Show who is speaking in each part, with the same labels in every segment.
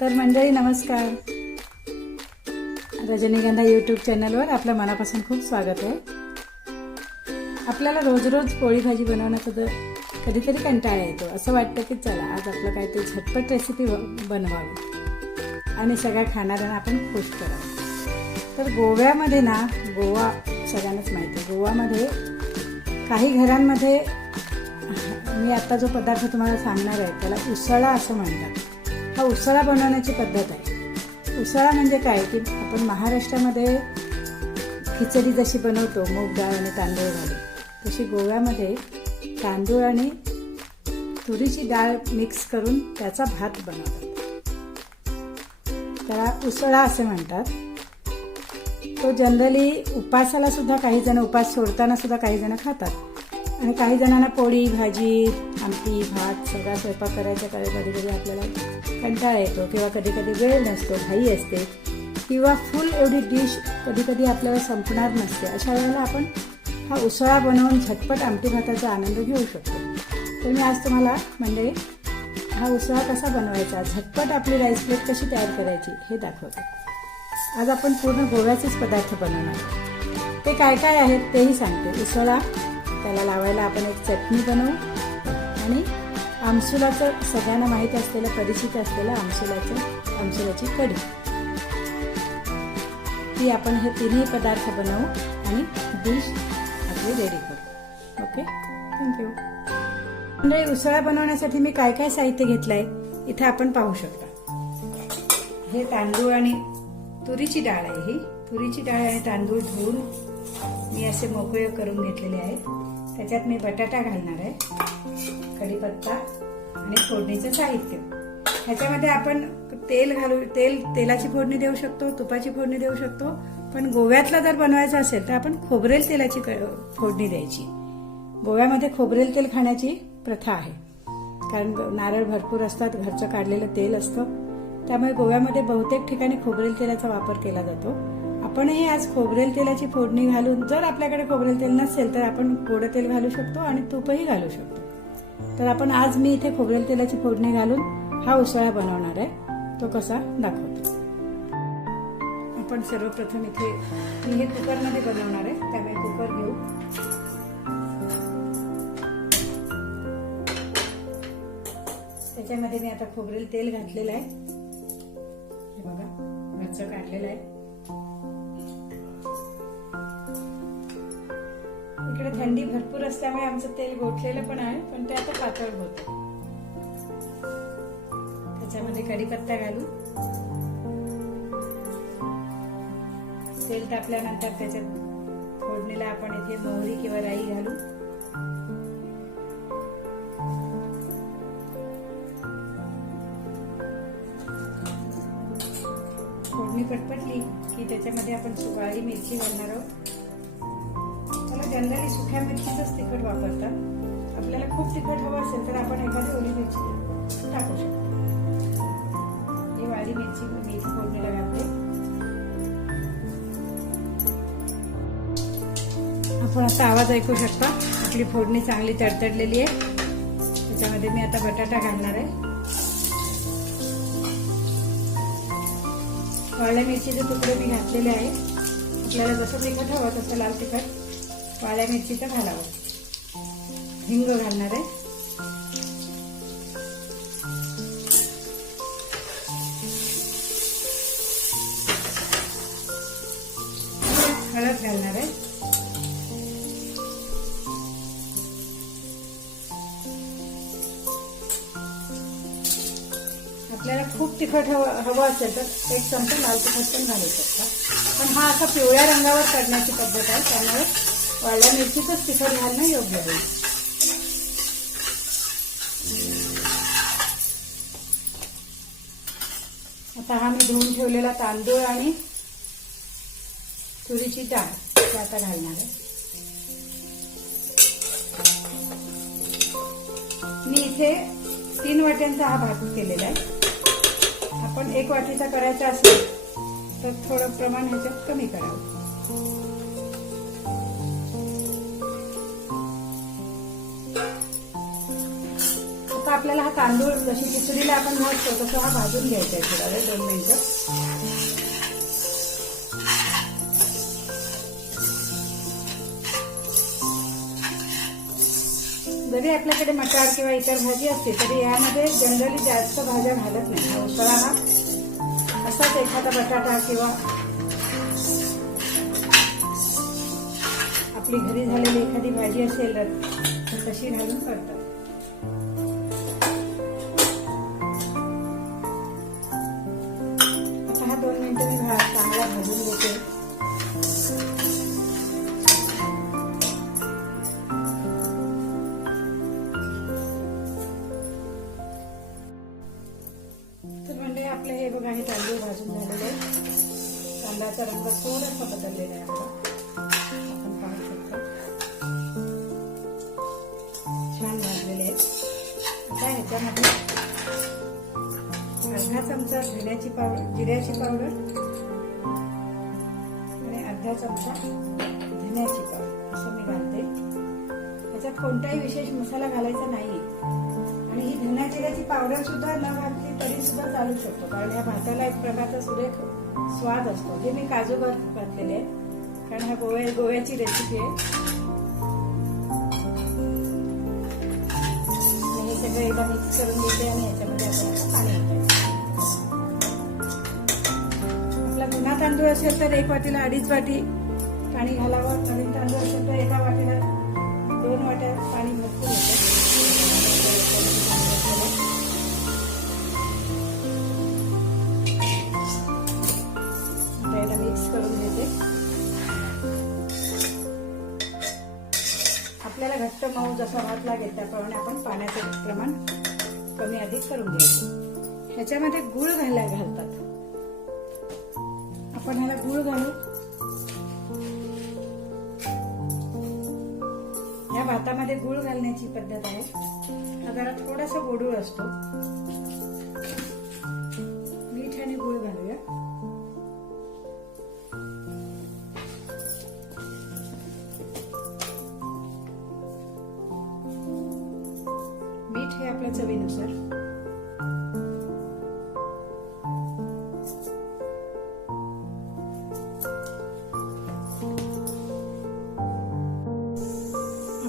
Speaker 1: तर मंडळी नमस्कार. रजनीगंधा यूट्यूब चॅनलवर आपल्या मनापासून खूप स्वागत आहे. आपल्याला रोज रोज पोळी भाजी बनवण्याचा तर कधीतरी कंटाळा येतो. असं वाटतं की चला आज आपलं काहीतरी झटपट रेसिपी बनवावी. आणि सगळ्या खाणाऱ्यांना आपण खुश करावं. तर गोव्यामध्ये ना गोवा सगळ्यांनाच माहिती आहे. गोवामध्ये काही घरांमध्ये मी आता जो पदार्थ तुम्हाला सांगणार आहे त्याला उसळा असं म्हणतात. हा उसळा बनवण्याची पद्धत आहे. उसळा म्हणजे काय? की आपण महाराष्ट्रामध्ये खिचडी जशी बनवतो मूग डाळ आणि तांदूळ घालून तशी गोव्यामध्ये तांदूळ आणि तुरीची डाळ मिक्स करून त्याचा भात बनवतात. त्याला उसळा असे म्हणतात. तो जनरली उपासाला सुद्धा काही जण उपास सोडताना सुद्धा काही जण खातात. आणि काही जणांना पोळी भाजी आमटी भात सगळा स्वयंपाक करायचा कारण कधी कधी आपल्याला कंटाळा येतो किंवा कधी कधी वेळ नसतो घाई असते. किंवा फुल एवढी डिश कधी कधी आपल्याला संपणार नसते. अशा वेळेला आपण हा उसळा बनवून झटपट आमटी भाताचा आनंद घेऊ शकतो. तर मी आज तुम्हाला म्हणजे हा उसळा कसा बनवायचा झटपट आपली राईस प्लेट कशी तयार करायची हे दाखवते. आज आपण पूर्ण गोव्याचेच पदार्थ बनवणार ते काय काय आहेत तेही सांगते. उसळा त्याला लावायला आपण एक चटणी बनवू. आणि आमसुलाचं सगळ्यांना माहीत असलेलं परिचित असलेलं आमसुलाचं आमसुलाची कढी. ती आपण हे तिन्ही पदार्थ बनवू आणि डिश आपली रेडी करू. ओके थँक्यू म्हणजे उसळा बनवण्यासाठी मी काय काय साहित्य घेतलंय इथे आपण पाहू शकता. हे तांदूळ आणि तुरीची डाळ आहे ही. तुरीची डाळ आणि तांदूळ धुवून मी असे मोकळे करून घेतलेले आहेत. त्याच्यात मी बटाटा घालणार आहे कढीपत्ता आणि फोडणीचं साहित्य. ह्याच्यामध्ये आपण तेल घालू तेल तेलाची फोडणी देऊ शकतो तुपाची फोडणी देऊ शकतो. पण गोव्यातला जर बनवायचा असेल तर आपण खोबरेल तेलाची फोडणी द्यायची. गोव्यामध्ये खोबरेल तेल खाण्याची प्रथा आहे. कारण नारळ भरपूर असतात घरचं काढलेलं तेल असतं. त्यामुळे गोव्यामध्ये बहुतेक ठिकाणी खोबरेल तेलाचा वापर केला जातो. आपणही आज खोबरेल तेलाची फोडणी घालून जर आपल्याकडे खोबरेल तेल नसेल तर आपण गोड तेल घालू शकतो आणि तूपही घालू शकतो. तर आपण आज मी इथे खोबरेल तेलाची फोडणी घालून हा उसळा बनवणार आहे. तो कसा दाखवतो. आपण सर्वप्रथम इथे मी हे कुकरमध्ये बनवणार आहे. त्यामुळे कुकर घेऊ. त्याच्यामध्ये मी आता खोबरेल तेल घातलेलं आहे. हे बघा घरचं काढलेलं आहे. इकडे थंडी भरपूर असल्यामुळे आमचं तेल गोठलेलं पण आहे पण ते आता पातळ होत. त्याच्यामध्ये कढीपत्ता घालू तेल तापल्यानंतर त्याच्यात फोडणीला आपण इथे मोहरी किंवा राई घालू. फोडणी पटपटली की त्याच्यामध्ये आपण सुकाळी मिरची घालणार आहोत. जनरली सुक्या मिरचीच तिखट वापरतात. आपल्याला खूप तिखट हवं असेल तर आपण एखादी ओली मिरची टाकू शकतो. ही वाळी मिरची मी इथे फोडणीला घालते. आपण असा आवाज ऐकू शकता. आपली फोडणी चांगली तडतडलेली आहे. त्याच्यामध्ये मी आता बटाटा घालणार आहे. वाळ्या मिरचीचे तुकडे मी घातलेले आहे. आपल्याला जसं तिखट हवं तसं लाल तिखट. वाळ्या मिरचीचं घालावं. हिंग घालणार आहे. हळद घालणार आहे. आपल्याला खूप तिखट हवं हवं असेल तर एक चमचा लाल तिखट पण घालू शकता. पण हा असा पिवळ्या रंगावर करण्याची पद्धत आहे त्यामुळे वाळल्या मिरचीचंच तिखट घालणं योग्य होईल आता हा मी धुवून ठेवलेला तांदूळ आणि तुरीची डाळ ते आता घालणार आहे. मी इथे तीन वाट्यांचा हा भात केलेला आहे. आपण एक वाटीचा करायचा असेल तर थोडं प्रमाण ह्याच्यात कमी करावं. आता आपल्याला हा तांदूळ जशी खिचडीला आपण भाजतो तसं हा भाजून घ्यायचा आहे थोडा वेळ दोन मिनिटं. जरी आपल्याकडे मटार किंवा इतर भाजी असते तरी यामध्ये जनरली जास्त भाज्या घालत नाही. उसळा हा असाच एखादा बटाटा किंवा आपली घरी झालेली एखादी भाजी असेल तर तशी घालून करतात. भाजून तर म्हणजे आपले हे बघा हे तांदूळ भाजून झालेले तांदळाचा रंग थोडासा बदललेला आहे आपला आपण पाहू शकतो. छान भाजलेले आहेत. आता ह्याच्यामध्ये अर्धा चमचा जिऱ्याची पावडर जिऱ्याची पावडर चमचा धण्याची पावडर असं मी घालते. ह्याच्यात कोणताही विशेष मसाला घालायचा नाही. आणि ही धना जिऱ्याची पावडर सुद्धा न घातली तरी सुद्धा चालू शकतो कारण ह्या भाताला एक प्रकारचा सुरेख स्वाद असतो. हे मी काजू बर्फ घातलेले आहे कारण ह्या गोव्या गोव्याची रेसिपी आहे. आणि हे सगळं एकदा मिक्स करून घेते आणि याच्या तांदूळ असेल तर एक वाटीला अडीच वाटी पाणी घालावं. नवीन तांदूळ असेल तर एका वाटीला दोन वाट्या पाणी भरपूर होतं मिक्स करून घेते. आपल्याला घट्ट मऊ जसा भात लागेल त्याप्रमाणे आपण पाण्याचं प्रमाण कमी अधिक करून घ्यायचं ह्याच्यामध्ये गुळ घालाय घालतात. आपण ह्याला गुळ घालू या भातामध्ये गुळ घालण्याची पद्धत आहे. हा जरा थोडासा गोडूळ असतो.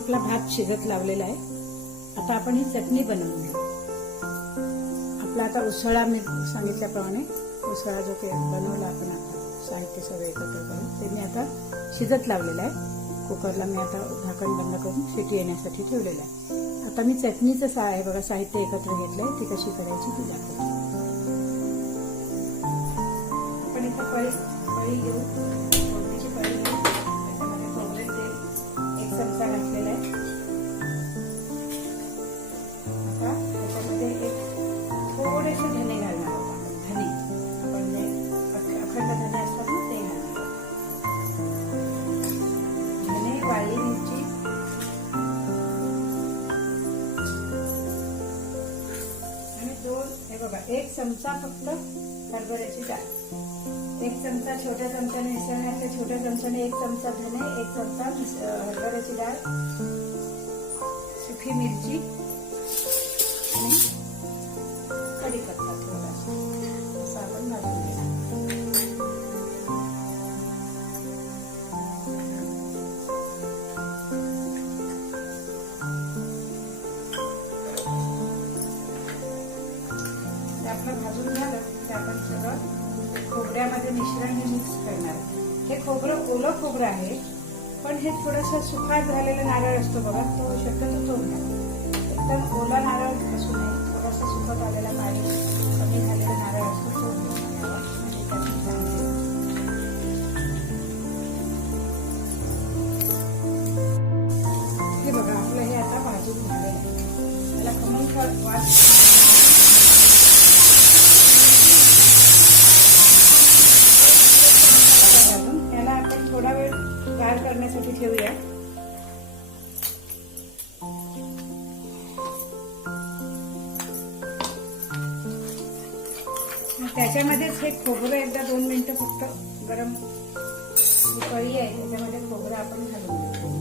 Speaker 1: आपला भात शिजत लावलेला आहे. आता आपण ही चटणी बनवून घेऊ. आपला आता उसळा मी सांगितल्याप्रमाणे उसळा जो काही बनवला आपण आता साहित्य सगळं एकत्र करून ते मी आता शिजत लावलेलं आहे. कुकरला मी आता झाकण बंद करून शिटी येण्यासाठी ठेवलेलं आहे. आता मी चटणीचं सा आहे बघा साहित्य एकत्र घेतलंय. ती कशी करायची ती दाखवते. आपण इथं पळी पळी घेऊ. पळी घेऊ. दोन हे बघा एक चमचा फक्त हरभऱ्याची डाळ. एक चमचा छोट्या चमच्याने मिसळण्यातल्या छोट्या चमच्याने एक चमचा धने एक चमचा मिस- हरभऱ्याची डाळ सुखी मिरची आणि कढीपत्ता थोडासा. सगळं खोबऱ्यामध्ये मिश्रण मिक्स करणार. हे खोबरं ओलं खोबरं आहे पण हे थोडंसं सुखात झालेला नारळ असतो बघा तो शक्यतो तोडणार. एकदम ओला नारळ असू नये थोडासा सुकत आलेला पाणी कमी झालेला नारळ असतो तो हे बघा आपलं हे आता भाजून झालेलं आहे त्याला कमी वास याच्यामध्येच हे खोबरं एकदा दोन मिनिटं फक्त गरम कळी आहे त्याच्यामध्ये खोबरं आपण घालून घेऊ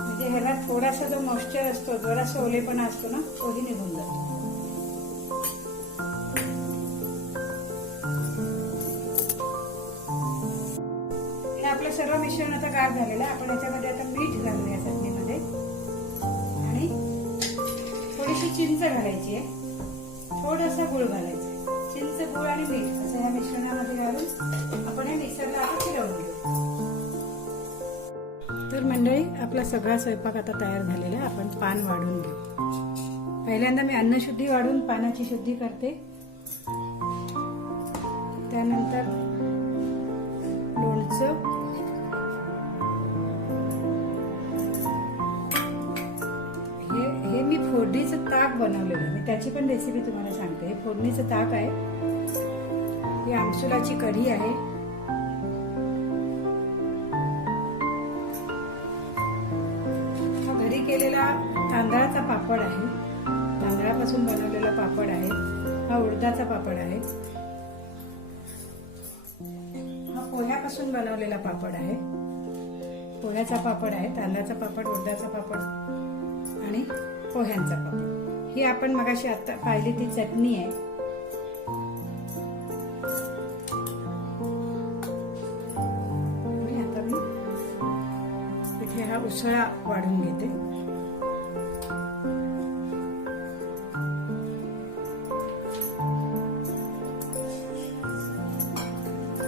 Speaker 1: म्हणजे थोडासा जो मॉइश्चर असतो जरासा ओलेपणा असतो ना तोही निघून जातो. हे आपलं सर्व मिश्रण आता गार झालेलं आहे. आपण याच्यामध्ये आता मीठ घालूया थोडीशी चिंच घालायची आहे. थोडासा गुळ घालायचा आहे. चिंच गुळ आणि मीठ असं ह्या मिश्रणामध्ये घालून आपण हे मिक्सरला आता फिरवून घेऊ. तर मंडळी आपला सगळा स्वयंपाक आता तयार झालेला आहे. आपण पान वाढून घेऊ. पहिल्यांदा मी अन्नशुद्धी वाढून पानाची शुद्धी करते. त्यानंतर लोणचं फोडणीचं ताक बनवलेलं आहे. मी त्याची पण रेसिपी तुम्हाला सांगते. हे फोडणीचं ताक आहे. ही आमसुलाची कढी आहे. घरी केलेला तांदळाचा पापड आहे. तांदळापासून बनवलेला पापड आहे. हा उडदाचा पापड आहे. हा पोह्यापासून बनवलेला पापड आहे. पोह्याचा पापड आहे तांदळाचा पापड उडदाचा पापड आणि पोह्यांचा पापड ही आपण मगाशी आता पाहिली ती चटणी आहे. आता मी. हा उसळा वाढून घेते.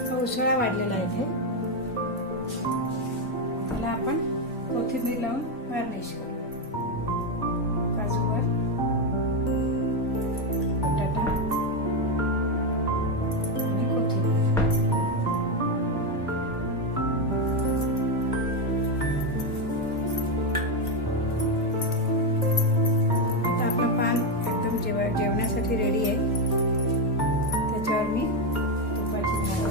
Speaker 1: हा उसळा वाढलेला आहे इथे. जेवण्यासाठी रेडी आहे. त्याच्यावर मी तुपाची धार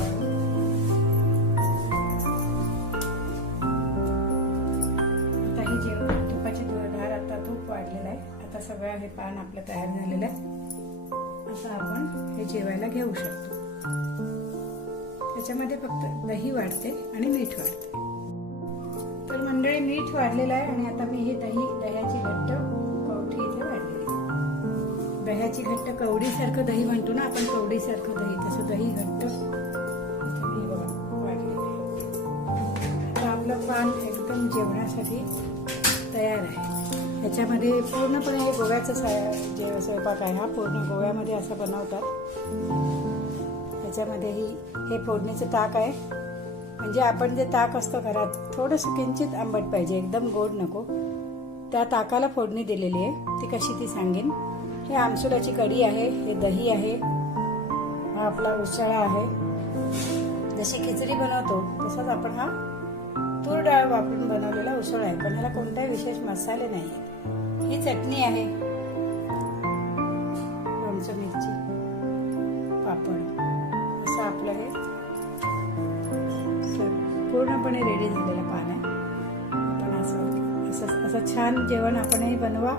Speaker 1: आता ही जेव तुपाची धार आता तूप वाढलेला आहे. आता सगळं हे पान आपलं तयार झालेलं आहे. असं आपण हे जेवायला घेऊ शकतो. त्याच्यामध्ये फक्त दही वाढते आणि मीठ वाढते. तर मंडळी मीठ वाढलेलं आहे आणि आता मी हे दही दह्याची घट्ट कवठी इथे वाढलेली आहे. दह्याची घट्ट कवडीसारखं दही म्हणतो ना आपण कवडीसारखं दही तसं दही घट्ट. तर आपलं पान एकदम जेवणासाठी तयार आहे. ह्याच्यामध्ये पूर्णपणे हे गोव्याचं जे स्वयंपाक आहे हा पूर्ण गोव्यामध्ये असं बनवतात. त्याच्यामध्येही हे फोडणीचं ताक आहे. म्हणजे आपण जे ताक असतं घरात थोडंसं किंचित आंबट पाहिजे एकदम गोड नको. त्या ताकाला फोडणी दिलेली आहे. ती कशी ती सांगेन. हे आमसुलाची कढी आहे हे दही आहे हा आपला उसळा आहे. जशी खिचडी बनवतो तसंच आपण हा तूर डाळ वापरून बनवलेला उसळ आहे. पण ह्याला कोणताही विशेष मसाले नाही. ही चटणी आहे. लोणचं मिरची पापड असं आपलं हे पूर्णपणे रेडी झालेलं पान आहे. आपण असं असं असं छान जेवण आपणही बनवा.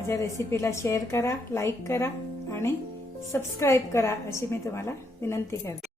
Speaker 1: माझ्या रेसिपीला शेअर करा लाईक करा आणि सबस्क्राईब करा अशी मी तुम्हाला विनंती करते.